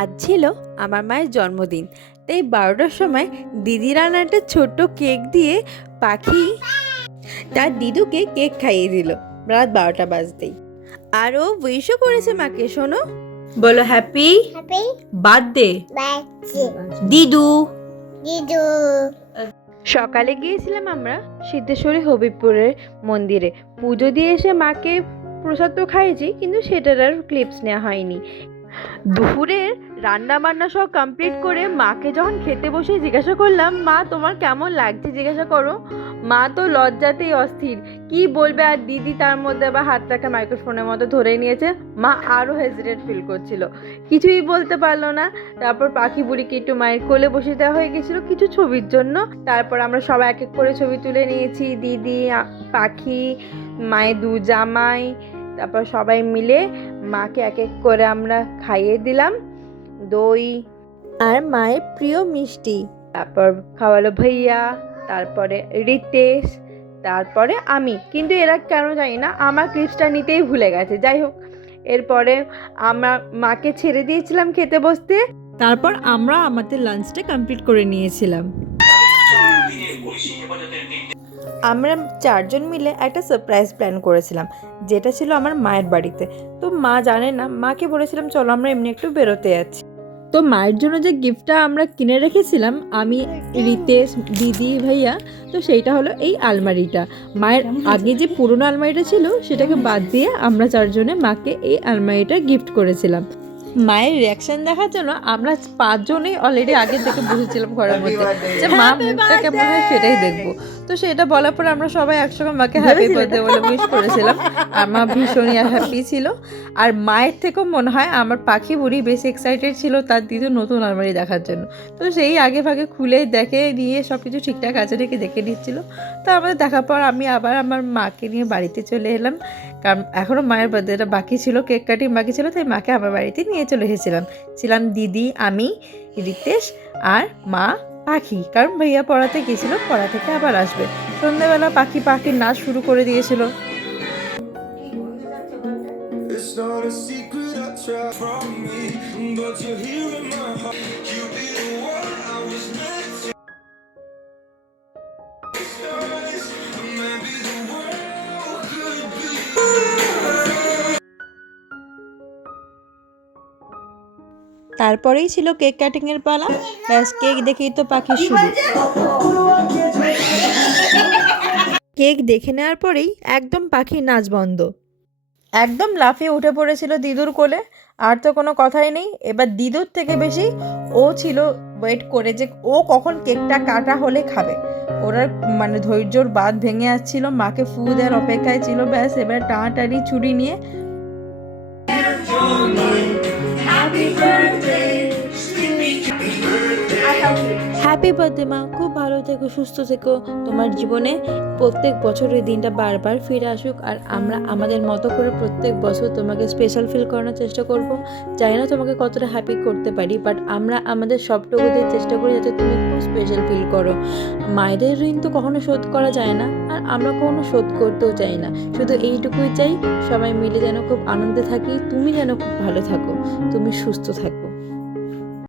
আজ ছিল আমার মায়ের জন্মদিন, তাই 12টার সময় দিদি রান্না একটা ছোট্ট কেক দিয়ে পাখি তার দিদুকে কেক খাইয়ে দিল রাত 12টা বাজতেই। আর ও উইশও করেছে মাকে। শোনো, বলো হ্যাপি হ্যাপি বার্থডে বার্থডে দিদু। দিদু। সকালে গিয়েছিলাম আমরা সিদ্ধেশ্বরী হবিবপুরের মন্দিরে, পুজো দিয়ে এসে মাকে প্রসাদ তো খাইয়েছি, কিন্তু সেটার আর ক্লিপস নেওয়া হয়নি। দুপুরের রান্না বান্না সব কমপ্লিট করে মাকে যখন খেতে বসে জিজ্ঞাসা করলাম, মা তোমার কেমন লাগছে জিজ্ঞাসা করো, মা তো লজ্জাতেই অস্থির, কি বলবে। আর দিদি তার মধ্যে আবার হাতটাকে মাইক্রোফোনের মতো ধরে নিয়েছে। মা আরও হেজিটেট ফিল করছিল, কিছুই বলতে পারলো না। তারপর পাখি বুড়িকে একটু মায়ের কোলে বসে দেওয়া হয়ে গেছিলো কিছু ছবির জন্য। তারপর আমরা সবাই এক এক করে ছবি তুলে নিয়েছি, দিদি, পাখি, মায়ের দু জামাই। তারপর সবাই মিলে মাকে এক এক করে আমরা খাইয়ে দিলাম দই আর মায়ের প্রিয় মিষ্টি। তারপর খাওয়ালো ভাইয়া, তারপরে রিতেশ, তারপরে আমি। কিন্তু এরা কেন জানি না আমার ক্লিপসটা নিতেই ভুলে গেছে। যাই হোক, এরপরে আমরা মাকে ছেড়ে দিয়েছিলাম খেতে বসতে। তারপর আমরা আমাদের লাঞ্চটা কমপ্লিট করে নিয়েছিলাম। আমরা 4জন মিলে একটা সারপ্রাইজ প্ল্যান করেছিলাম, যেটা ছিল আমার মায়ের বাড়িতে। তো মা জানে না, মাকে বলেছিলাম চলো আমরা এমনি একটু বেরোতে যাচ্ছি। তো মায়ের জন্য যে গিফটটা আমরা কিনে রেখেছিলাম আমি, রিতেশ, দিদি, ভাইয়া, তো সেইটা হলো এই আলমারিটা। মায়ের আগে যে পুরনো আলমারিটা ছিল সেটাকে বাদ দিয়ে আমরা 4জনে মাকে এই আলমারিটা গিফট করেছিলাম। মায়ের রিয়াকশন দেখার জন্য আমরা 5জনেই অলরেডি আগে থেকে বসেছিলাম ঘরের মধ্যে, যে মা মুখটা কেমন হয় সেটাই দেখবো। তো সেটা বলার পর আমরা সবাই একসঙ্গে মাকে হ্যাপি বার্থডে বলে উইশ করেছিলাম। আর মা ভীষণই হ্যাপি ছিল। আর মায়ের থেকেও মনে হয় আমার পাখি বুড়ি বেশি এক্সাইটেড ছিল তার দিদির নতুন আলমারি দেখার জন্য। তো সেই আগে ভাগে খুলে দেখে নিয়ে সব কিছু ঠিকঠাক আছে রেখে দেখে নিচ্ছিলো। তো আমাদের দেখার পর আমি আবার আমার মাকে নিয়ে বাড়িতে চলে এলাম, কারণ এখনও মায়ের বার্থডেটা বাকি ছিল, কেক কাটিং বাকি ছিল। তাই মাকে আমার বাড়িতে নিয়ে চলে এসেছিলাম দিদি, আমি, রিতেশ আর মা, পাখি, কারণ ভাইয়া পড়াতে গেছিলো, পড়া থেকে আবার আসবে। সন্ধ্যাবেলা পাখির নাচ শুরু করে দিয়েছিল। It's not a secret I tried from me, but you're here in my heart. You be the one I was meant to. Stars, maybe the world could be. তারপরেই ছিল কেক কাটিংয়ের পালা। ব্যাস, কেক দেখেই তো পাখি শুরু। কেক দেখে নেওয়ার পরেই একদম পাখির নাচ বন্ধ, একদম লাফিয়ে উঠে পড়েছিল দিদুর কোলে। আর তো কোনো কথাই নেই। এবার দিদুর থেকে বেশি ও ছিল ওয়েট করে যে ও কখন কেকটা কাটা হলে খাবে। ওরা মানে ধৈর্যর বাঁধ ভেঙে আসছিল, মাকে ফু দেওয়ার অপেক্ষায় ছিল। ব্যাস, এবার টানাটানি ছুরি নিয়ে হ্যাপি বার্থডে মা, খুব ভালো থেকো, সুস্থ থেকো, তোমার জীবনে প্রত্যেক বছর এই দিনটা বারবার ফিরে আসুক। আর আমরা আমাদের মতো করে প্রত্যেক বছর তোমাকে স্পেশাল ফিল করানোর চেষ্টা করব। জানি না তোমাকে কতটা হ্যাপি করতে পারি, বাট আমরা আমাদের সবটুকু দিয়ে চেষ্টা করি যাতে তুমি খুব স্পেশাল ফিল করো। মায়েদের ঋণ তো কখনো শোধ করা যায় না, আর আমরা কখনো শোধ করতেও চাই না। শুধু এইটুকুই চাই, সবাই মিলে যেন খুব আনন্দে থাকি, তুমি যেন খুব ভালো থাকো, তুমি সুস্থ থাকো।